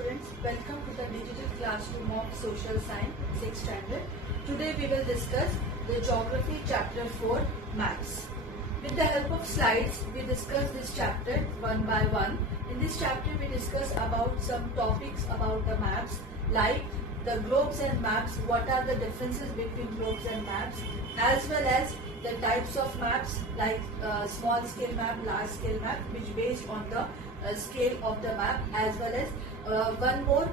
students, welcome to the digital classroom of social science 6th standard. Today we will discuss the geography chapter 4 maps. With the help of slides we discuss this chapter one by one. In this chapter we discuss about some topics about the maps like the globes and maps, what are the differences between globes and maps, as well as the types of maps like small scale map, large scale map, which based on the scale of the map, as well as one more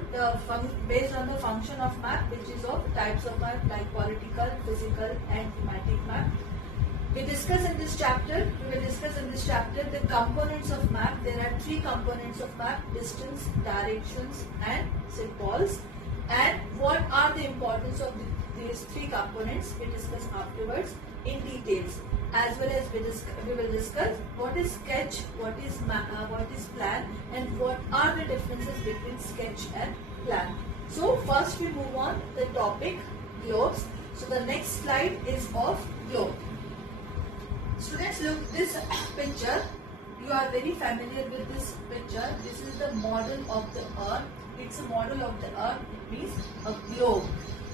based on the function of map, which is of types of map like political, physical and thematic map. We will discuss in this chapter the components of map. There are three components of map: distance, directions and symbols. And what are the importance of these three components we discuss afterwards in details, as well as we will discuss what is sketch, what is plan, and what are the differences between sketch and plan. So first we move on the topic globes. So the next slide is of globe. Students, look this picture. You are very familiar with this picture. This is the model of the earth. It's a model of the earth. It means a globe.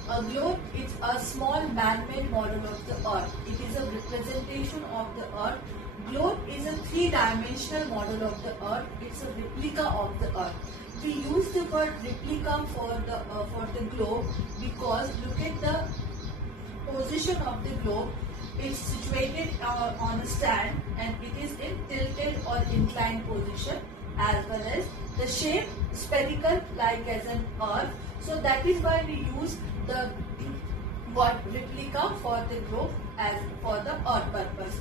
A globe is a small man-made model of the earth. It is a representation of the earth. Globe is a three-dimensional model of the earth. It's a replica of the earth. We use the word replica for the globe because look at the position of the globe. It's situated on a stand and it is in tilted or inclined position, as well as the shape spherical like as an earth. So that is why we use the word replica for the globe as for the earth purpose.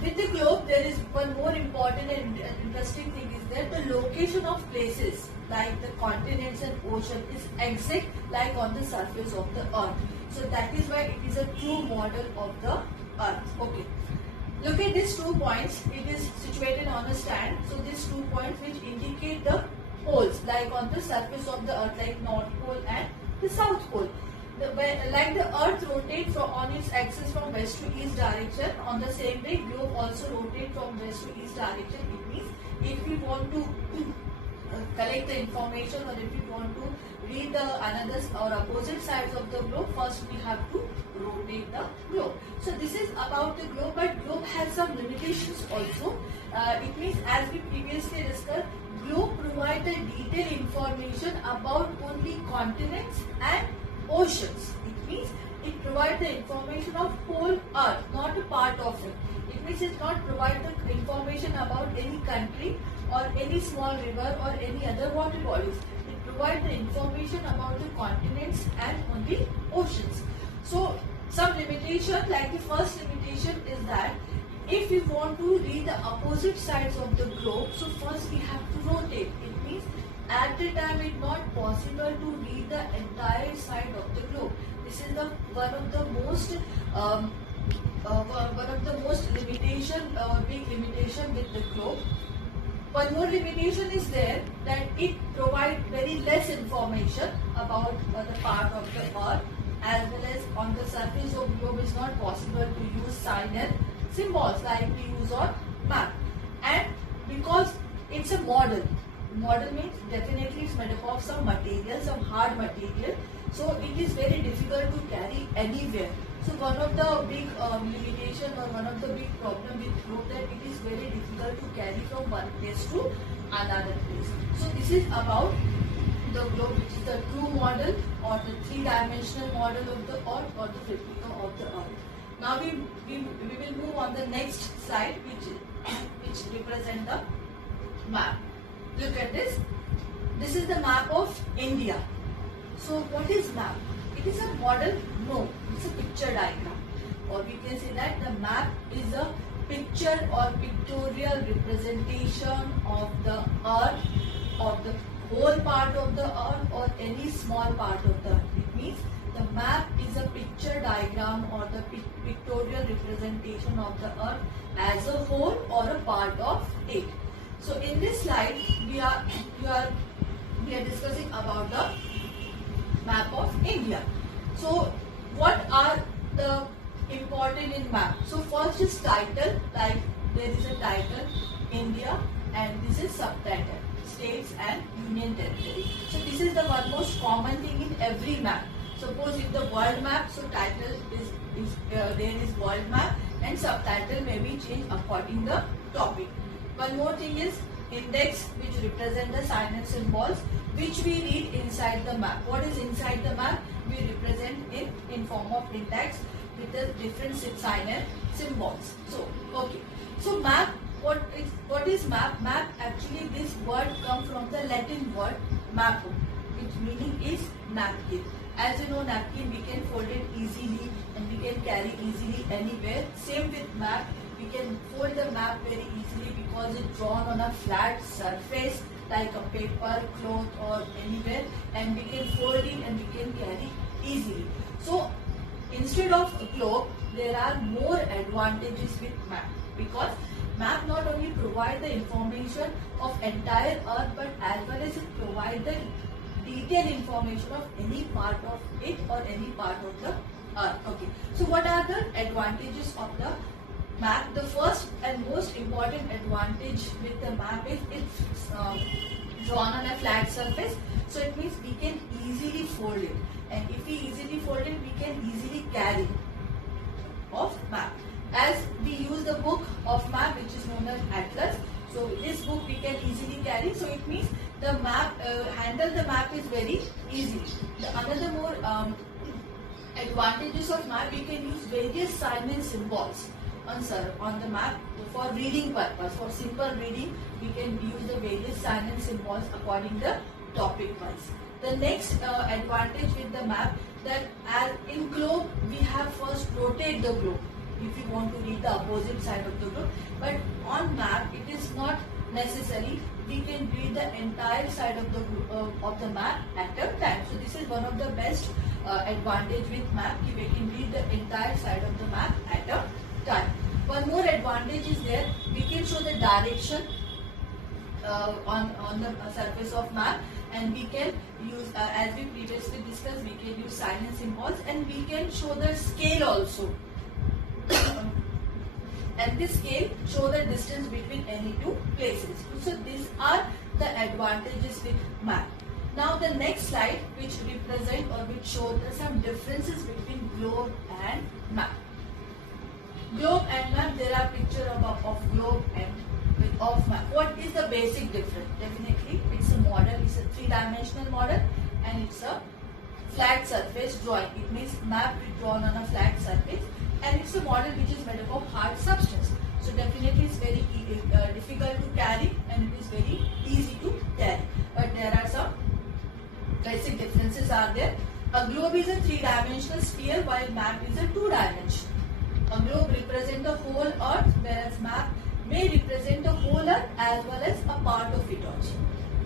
With the globe, there is one more important and interesting thing is that the location of places like the continents and ocean is exact like on the surface of the earth. So that is why it is a true model of the earth. Okay. Look at these 2 points. It is situated on a stand. So these 2 points which indicate the poles like on the surface of the earth, like North Pole and the South Pole. Like the earth rotates on its axis from west to east direction, on the same way globe also rotates from west to east direction. It means if we want to collect the information or if we want to read the another or opposite sides of the globe, first we have to rotate the globe. So this is about the globe, but globe has some limitations also. It means, as we previously discussed, globe provides the detailed information about only continents and oceans. It means it provides the information of whole earth, not a part of it. It means it not provide the information about any country or any small river or any other water bodies. It provides the information about the continents and only oceans. So some limitation, like the first limitation is that if we want to read the opposite sides of the globe, so first we have to rotate. It means at the time it's not possible to read the entire side of the globe. This is the one of the most limitation or big limitation with the globe. One more limitation is there that it provides very less information about the part of the earth, as well as on the surface of the globe is not possible to use sign and symbols like we use on map. And because it's a model means definitely it's made up of some material, some hard material, so it is very difficult to carry anywhere. So one of the big limitation or one of the big problem with globe that it is very difficult to carry from one place to another place. So this is about the globe, which is the true model or the three-dimensional model of the earth or the replica of the earth. Now we will move on the next slide, which represent the map. Look at this. This is the map of India. So what is map? It is a model? No, it's a picture diagram. Or we can say that the map is a picture or pictorial representation of the earth, of the whole part of the earth or any small part of the earth. It means the map is a picture diagram or the pictorial representation of the earth as a whole or a part of it. So in this slide, we are discussing about the map of India. So what are the important in map? So first is title, like there is a title India and this is subtitle states and union territory. almost common thing in every map. Suppose if the world map, so title is there is world map and subtitle may be changed according the topic. One more thing is index, which represent the sign and symbols which we read inside the map. What is inside the map? We represent in form of index with the different sign and symbols. So okay. So map, what is map? Map, actually this word comes from the Latin word mapum, which meaning is napkin. As you know, napkin we can fold it easily and we can carry easily anywhere. Same with map, we can fold the map very easily because it's drawn on a flat surface like a paper, cloth or anywhere, and we can fold it and we can carry easily. So instead of a globe, there are more advantages with map, because map not only provide the information of entire earth, but as well as it provide the detailed information of any part of it or any part of the earth. Okay. So what are the advantages of the map? The first and most important advantage with the map is it's drawn on a flat surface. So it means we can easily fold it, and if we easily fold it, we can easily carry of map. As we use the book of map, which is known as atlas, so this book we can easily carry. So it means the map, handle the map is very easy. Another more advantages of map, we can use various sign and symbols on the map for reading purpose. For simple reading, we can use the various sign and symbols according the topic wise. The next advantage with the map, that as in globe we have first rotate the globe if you want to read the opposite side of the globe, but on map it is not necessary. We can read the entire side of the map at a time. So this is one of the best advantage with map. We can read the entire side of the map at a time. One more advantage is there. We can show the direction on the surface of map, and we can use as we previously discussed, we can use sign and symbols, and we can show the scale also. And this scale show the distance between any two places. So these are the advantages with map. Now the next slide, which represent or which show some differences between globe and map. Globe and map, there are picture of globe and of map. What is the basic difference? Definitely it's a model, it's a three-dimensional model, and it's a flat surface drawing. It means map is drawn on a flat surface, and it's a model which is made up of hard substance. So definitely it's very difficult to carry, and it is very easy to carry. But there are some basic differences are there. A globe is a three-dimensional sphere, while map is a two-dimensional. A globe represents the whole earth, whereas map may represent the whole earth as well as a part of it also.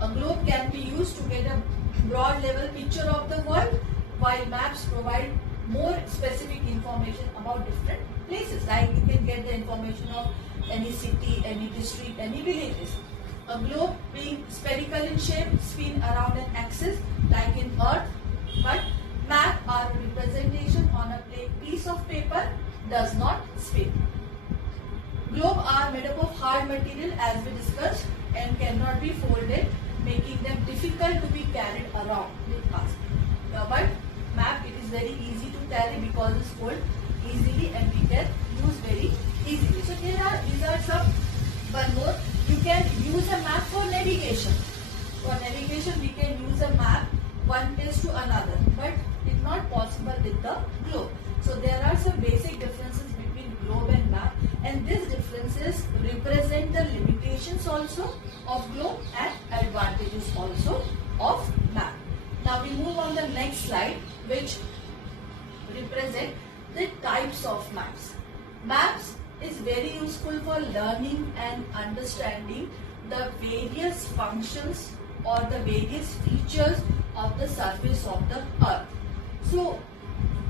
A globe can be used to get a broad level picture of the world, while maps provide more specific information about different places. Like you can get the information of any city, any district, any villages. A globe being spherical in shape, spin around an axis like in earth, but map are a representation on a piece of paper, does not spin. Globe are made up of hard material as we discussed and cannot be folded, making them difficult to be carried around with us. But map, it is very easy to carry because it's folded easily and we can use very easily. So these are some. One more, you can use a map for navigation. For navigation, we can use a map one place to another, but it's not possible with the globe. So there are some basic differences between globe and map, and these differences represent the limitations also of globe and advantages also of map. Now we move on the next slide, which represent the types of maps. Maps is very useful for learning and understanding the various functions or the various features of the surface of the earth. So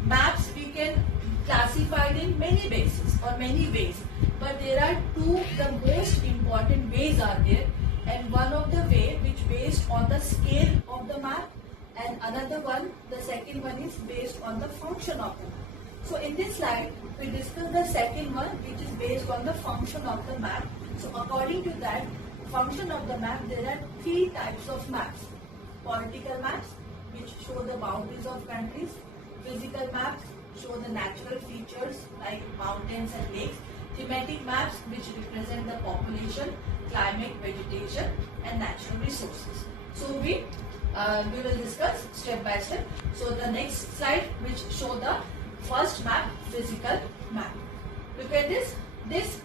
maps we can classify in many bases or many ways, but there are two, the most important ways are there, and one of the way which based on the scale of the map, and another one, the second one is based on the function of the map. So in this slide, we discuss the second one, which is based on the function of the map. So according to that function of the map, there are three types of maps: political maps, which show the boundaries of countries. Physical maps show the natural features like mountains and lakes. Thematic maps which represent the population, climate, vegetation and natural resources. So we will discuss step by step. So the next slide which show the first map, physical map. Look at this. This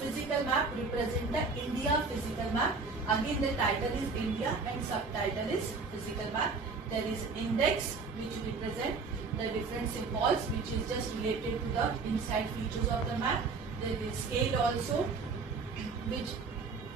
physical map represent the India physical map. Again the title is India and subtitle is physical map. There is index which represent the different symbols which is just related to the inside features of the map. There is scale also which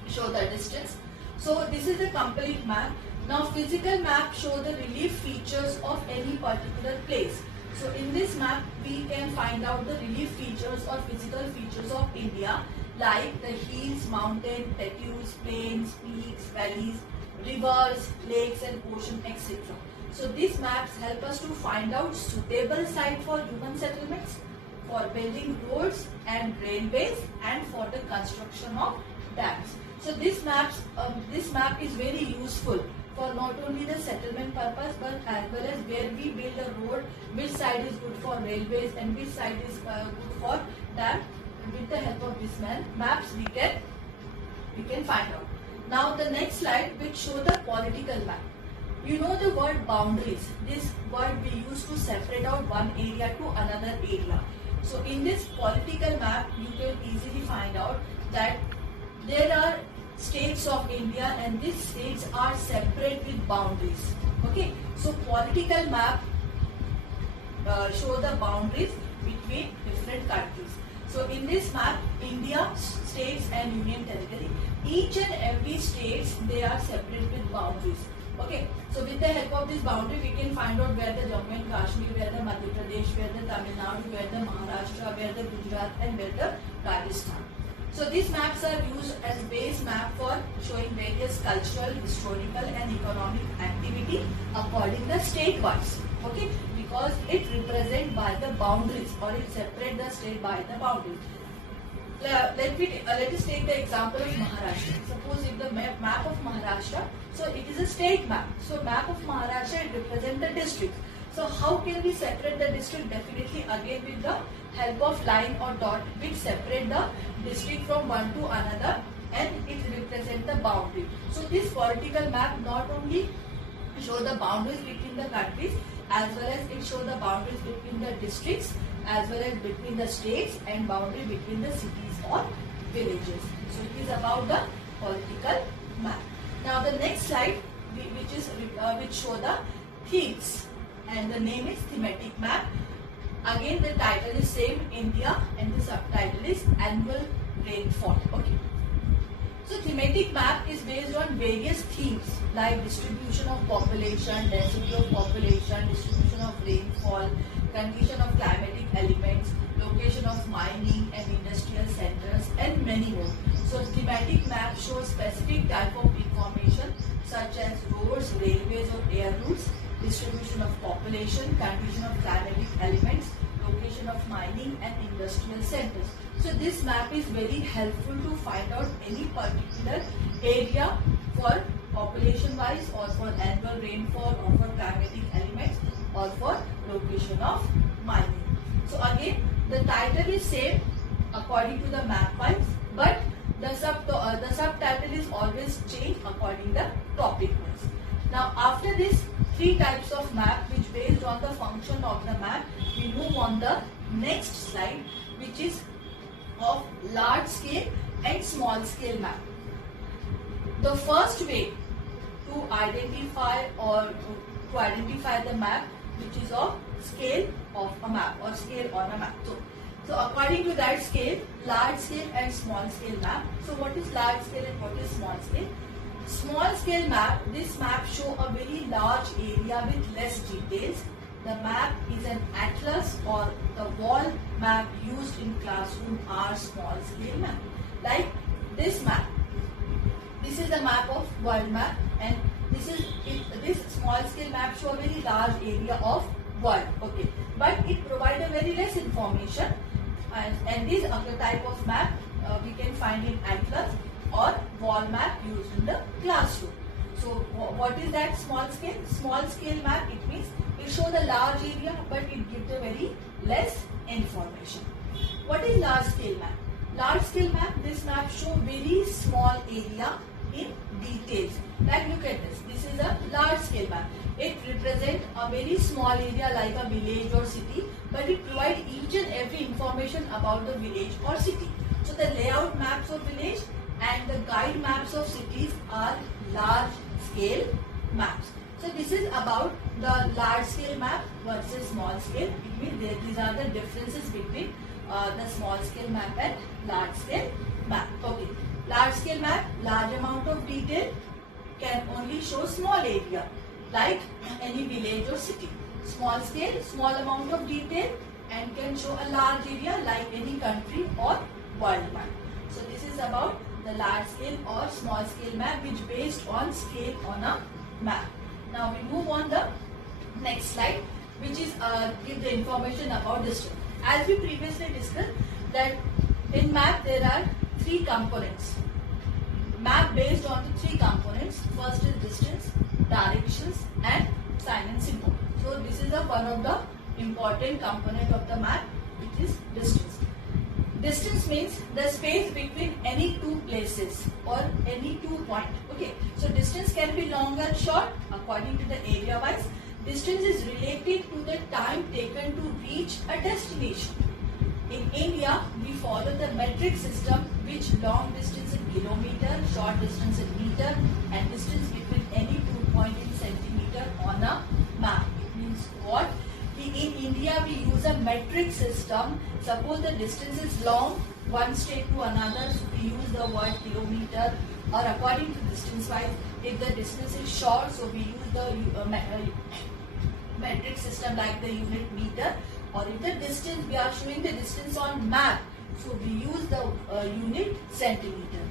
show the distance. So this is the complete map. Now physical map show the relief features of any particular place. So in this map we can find out the relief features or physical features of India like the hills, mountains, plateaus, plains, peaks, valleys, rivers, lakes and ocean, etc. So these maps help us to find out suitable site for human settlements, for building roads and railways and for the construction of dams. So this map is very useful for not only the settlement purpose but as well as where we build a road, which side is good for railways and which side is good for dam. With the help of this maps we can find out. Now the next slide which show the political map. You know the word boundaries. This word we use to separate out one area to another area. So in this political map you can easily find out that there are states of India and these states are separate with boundaries. Okay, so political map show the boundaries between different countries. So in this map, India, states and union territory, each and every states they are separate with boundaries. Okay, so with the help of this boundary we can find out where the Jammu and Kashmir, where the Madhya Pradesh, where the Tamil Nadu, where the Maharashtra, where the Gujarat and where the Rajasthan. So these maps are used as base map for showing various cultural, historical and economic activity according the state wise. Okay, because it represent by the boundaries or it separate the state by the boundaries. Let us take the example of Maharashtra. Suppose if the map of Maharashtra, so it is a state map. So map of Maharashtra it represent the district. So how can we separate the district? Definitely again with the help of line or dot which separate the district from one to another and it represent the boundary. So this political map not only show the boundaries between the countries as well as it show the boundaries between the districts as well as between the states and boundary between the cities or villages. So it is about the political map. Now the next slide which show the themes and the name is thematic map. Again the title is same India and the subtitle is annual rainfall. Okay. So thematic map is based on various themes like distribution of population, density of population, distribution of rainfall, condition of climatic elements, location of mining and industrial centers and many more. So thematic map shows specific type of information such as roads, railways or air routes, distribution of population, condition of climatic elements, location of mining and industrial centers. So this map is very helpful to find out any particular area for population wise or for annual rainfall or for climatic elements or for location of mining. So again the title is same according to the map wise but the subtitle is always changed according the topic wise. Now after this three types of map which based on the function of the map, we move on the next slide which is of large scale and small scale map. The first way to identify the map which is of scale of a map or scale on a map. So according to that scale, large scale and small scale map. So what is large scale and what is small scale? Small scale map, this map show a very large area with less details. The map is an atlas or the wall map used in classroom are small scale map. Like this map. This is the map of world map and this small scale map show a very large area of world. Okay, but it provide a very less information and this other type of map we can find in atlas or wall map used in the classroom. So what is that small scale? Small scale map, it means it shows the large area but it gives a very less information. What is large scale map? Large scale map, this map show very small area in details. Like look at this. This is a large scale map. It represents a very small area like a village or city, but it provides each and every information about the village or city. So the layout maps of village and the guide maps of cities are large scale maps. So this is about the large scale map versus small scale. It means these are the differences between the small scale map and large scale map. Okay, large scale map, large amount of detail, can only show small area like any village or city. Small scale, small amount of detail and can show a large area like any country or world map. So this is about the large scale or small scale map which based on scale on a map. Now we move on the next slide, which is give the information about distance. As we previously discussed that in map there are three components. Map based on the three components. First is distance, directions and sign and symbol. So this is one of the important component of the map, which is distance. Distance means the space between any two places or any 2 points. Okay, so distance can be long and short according to the area wise. Distance is related to the time taken to reach a destination. In India, we follow the metric system, which long distance in kilometer, short distance in meter, and distance between any 2 points in centimeter on a map. It means what? In India, we use a metric system. Suppose the distance is long, one state to another, so we use the word kilometer, or according to distance wise. If the distance is short, so we use the metric system like the unit meter. Or if the distance, we are showing the distance on map, so we use the unit centimeter.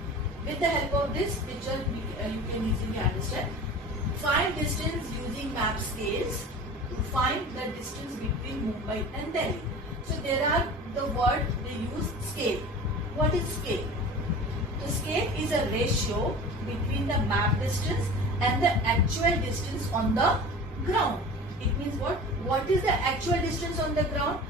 With the help of this picture, you can easily understand. Find distance using map scales to find the distance between Mumbai and Delhi. So there are the word they use scale. What is scale? The scale is a ratio between the map distance and the actual distance on the ground. It means what? What is the actual distance on the ground?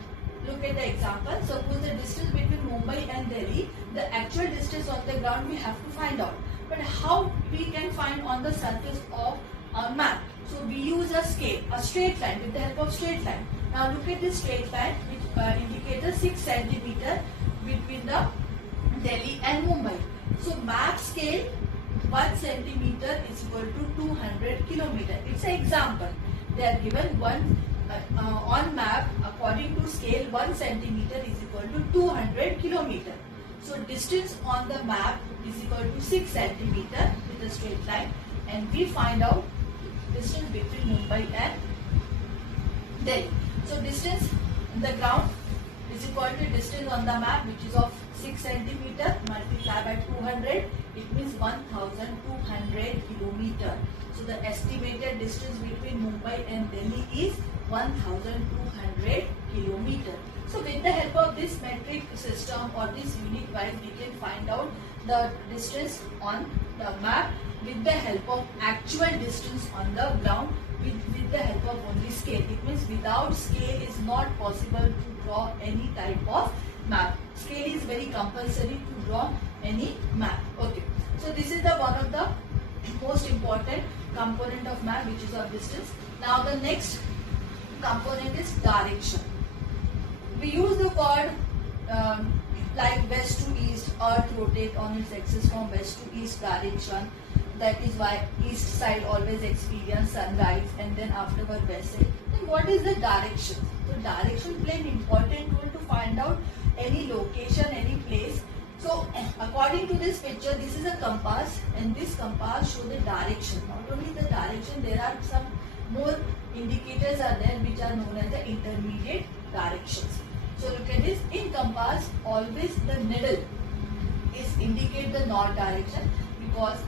Look at the example. Suppose the distance between Mumbai and Delhi, the actual distance on the ground we have to find out. But how we can find on the surface of a map? So we use a scale, a straight line, with the help of straight line. Now look at this straight line which indicates a 6 centimeter between the Delhi and Mumbai. So map scale 1 centimeter is equal to 200 kilometer. It's an example. They are given on map according to scale 1 centimeter is equal to 200 kilometer. So distance on the map is equal to 6 centimeter with a straight line, and we find out distance between Mumbai and Delhi. So distance on the ground is equal to distance on the map, which is of 6 centimeter multiplied by 200. It means 1200 kilometer. So the estimated distance between Mumbai and Delhi is 1200 kilometer. So with the help of this metric system or this unit wise, we can find out the distance on the map with the help of actual distance on the ground with the help of only scale. It means without scale is not possible to draw any type of map. Scale is very compulsory to draw any map. Okay. So this is the one of the most important component of map, which is of distance. Now the next component is direction. We use the word like west to east. Earth rotate on its axis from west to east direction. That is why east side always experience sunrise and then afterward west side. Then what is the direction? So direction play an important role to find out any location, any place. So according to this picture, this is a compass, and this compass show the direction. Not only the direction, there are some more indicators are there which are known as the intermediate directions. So look at this. In compass, always the needle is indicate the north direction, because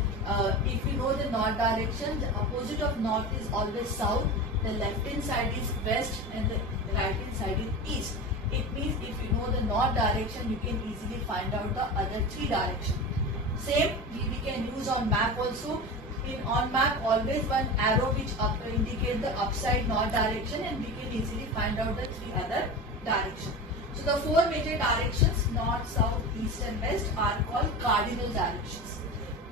if you know the north direction, the opposite of north is always south, the left hand side is west and the right hand side is east. It means if you know the north direction, you can easily find out the other three directions. Same we can use on map also. In on map, always one arrow which indicate the upside north direction, and we can easily find out the three other directions. So the four major directions, north, south, east and west, are called cardinal directions.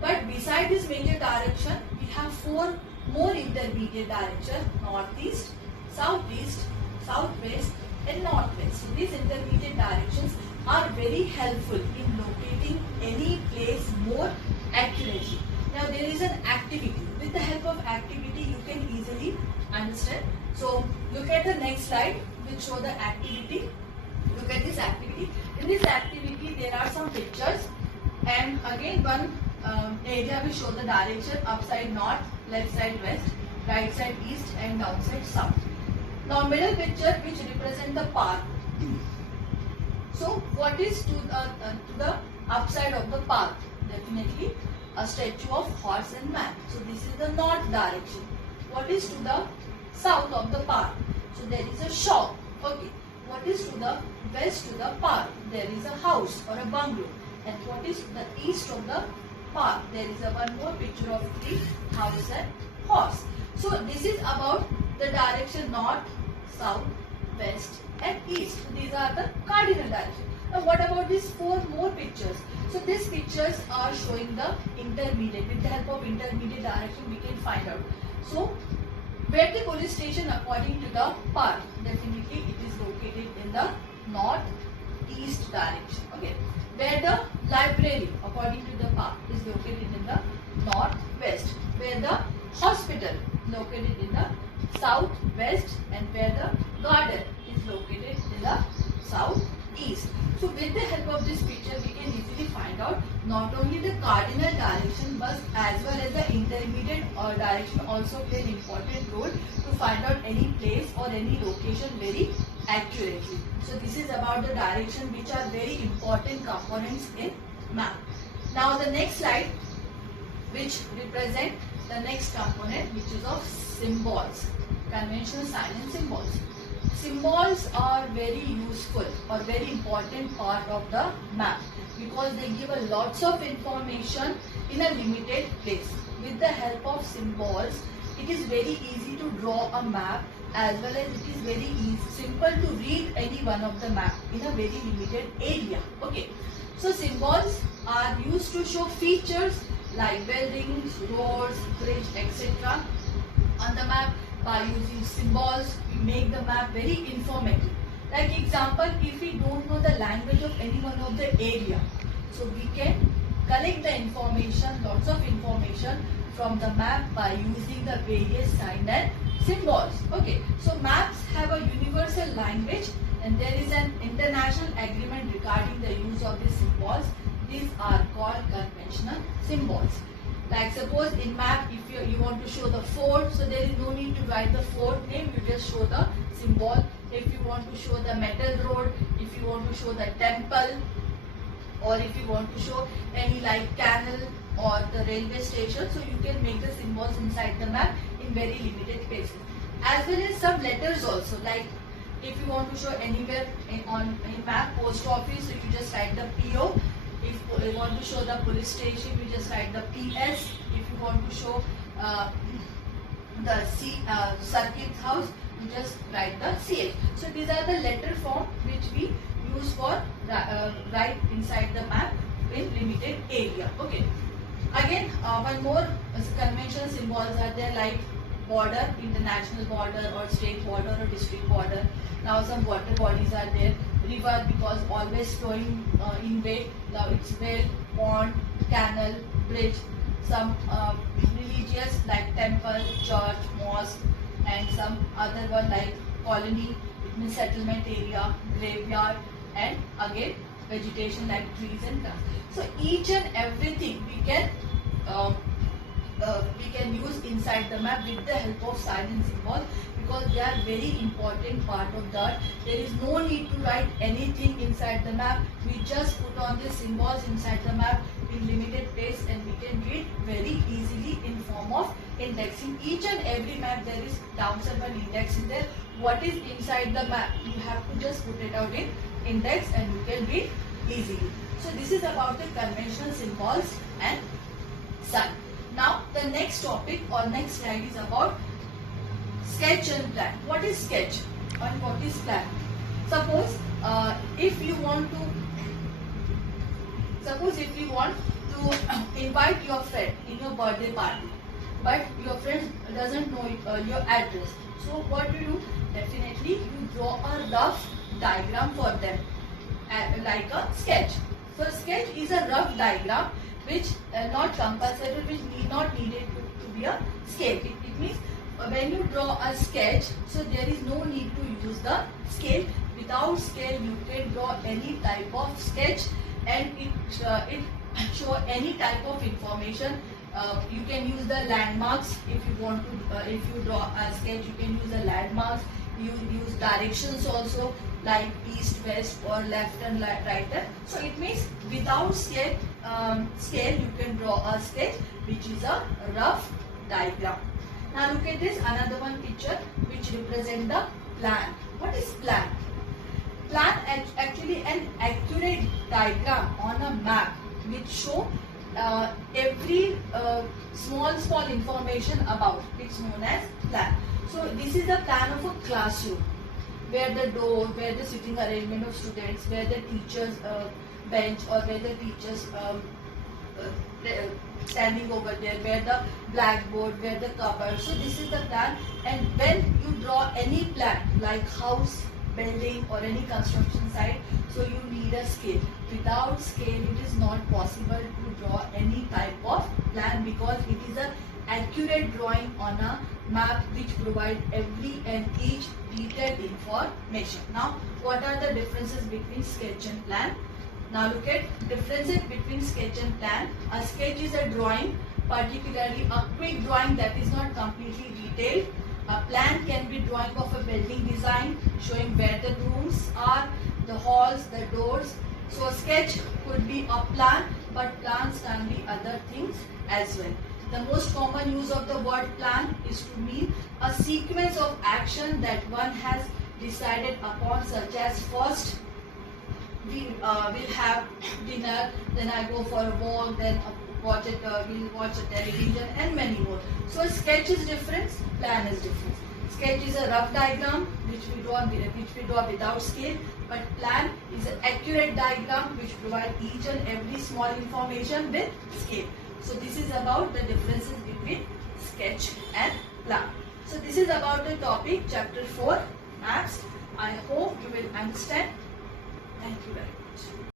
But beside this major direction, we have four more intermediate directions: northeast, southeast, southwest and northwest. So these intermediate directions are very helpful in locating any place more accurately. Now there is an activity. With the help of activity, you can easily understand. So look at the next slide which show the activity. Look at this activity. In this activity, there are some pictures, and again one area will show the direction: upside north, left side west, right side east and downside south. Now middle picture which represent the park. So what is to the upside of the park? Definitely a statue of horse and man. So this is the north direction. What is to the south of the park? So there is a shop. Okay. What is to the west to the park? There is a house or a bungalow. And what is to the east of the park? There is a one more picture of tree, house and horse. So this is about the direction north, south, west and east. So these are the cardinal directions. Now what about these four more pictures? So these pictures are showing the intermediate. With the help of intermediate direction we can find out. So where the police station according to the park? Definitely it is located in the northeast direction. Okay. Where the library according to the park is located in the northwest. Where the hospital located in the southwest, and where the garden is located in the southeast. So with the help of this picture we can easily find out not only the cardinal direction but as well as the intermediate direction also play an important role to find out any place or any location very accurately. So this is about the direction which are very important components in map. Now the next slide which represent the next component which is of symbols, conventional sign and symbols. Symbols are very useful or very important part of the map because they give a lots of information in a limited place. With the help of symbols, it is very easy to draw a map as well as it is very simple to read any one of the map in a very limited area. Okay, so symbols are used to show features like buildings, roads, bridge, etc. on the map. By using symbols, we make the map very informative. Like example, if we don't know the language of any one of the area, so we can collect the information, lots of information from the map by using the various signs and symbols. Okay, so maps have a universal language and there is an international agreement regarding the use of these symbols. These are called conventional symbols. Like suppose in map, if you want to show the fort, so there is no need to write the fort name, you just show the symbol. If you want to show the metal road, if you want to show the temple, or if you want to show any like canal or the railway station, so you can make the symbols inside the map in very limited places. As well as some letters also, like if you want to show anywhere on map, post office, so you just write the PO. If you want to show the police station, you just write the PS. If you want to show the circuit house, you just write the CH. So these are the letter form which we use for write inside the map in limited area. Okay. Again, one more conventional symbols are there like border, international border or state border or district border. Now some water bodies are there. River because always flowing in way. Now it's well, pond, canal, bridge. Some religious like temple, church, mosque, and some other one like colony, it means settlement area, graveyard, and again vegetation like trees and grass. So each and everything we can use inside the map with the help of sign and symbols because they are very important part of that. There is no need to write anything inside the map. We just put on the symbols inside the map in limited place and we can read very easily in form of indexing. Each and every map there is downside one index in there. What is inside the map? You have to just put it out in index and you can read easily. So this is about the conventional symbols and sign. Now the next topic or next slide is about sketch and plan. What is sketch and what is plan? Suppose if you want to invite your friend in your birthday party, but your friend doesn't know your address. So what do? Definitely you draw a rough diagram for them, like a sketch. So sketch is a rough diagram which not compulsory, which not needed to be a scale. It means when you draw a sketch, so there is no need to use the scale. Without scale, you can draw any type of sketch, and it show any type of information. You can use the landmarks if you want to. If you draw a sketch, you can use the landmarks. You use directions also, like east, west, or left and right. So it means without scale, you can draw a sketch which is a rough diagram. Now look at this another one picture which represent the plan. What is plan? Plan actually an accurate diagram on a map which show every small information about. It's known as plan. So this is the plan of a classroom, where the door, where the sitting arrangement of students, where the teachers bench, or where the teachers standing over there, where the blackboard, where the cupboard. So this is the plan. And when you draw any plan like house, building, or any construction site, so you need a scale. Without scale, it is not possible to draw any type of plan, because it is an accurate drawing on a map which provide every and each detailed information. Now, what are the differences between sketch and plan? Now look at differences between sketch and plan. A sketch is a drawing, particularly a quick drawing that is not completely detailed. A plan can be drawing of a building design, showing where the rooms are, the halls, the doors. So a sketch could be a plan, but plans can be other things as well. The most common use of the word plan is to mean a sequence of action that one has decided upon, such as first we will have dinner, then I go for a walk, then we'll watch a television, and many more. So a sketch is different, plan is different. Sketch is a rough diagram which we draw without scale, but plan is an accurate diagram which provide each and every small information with scale. So this is about the differences between sketch and plan. So this is about the topic chapter 4 maths. I hope you will understand. Thank you very much.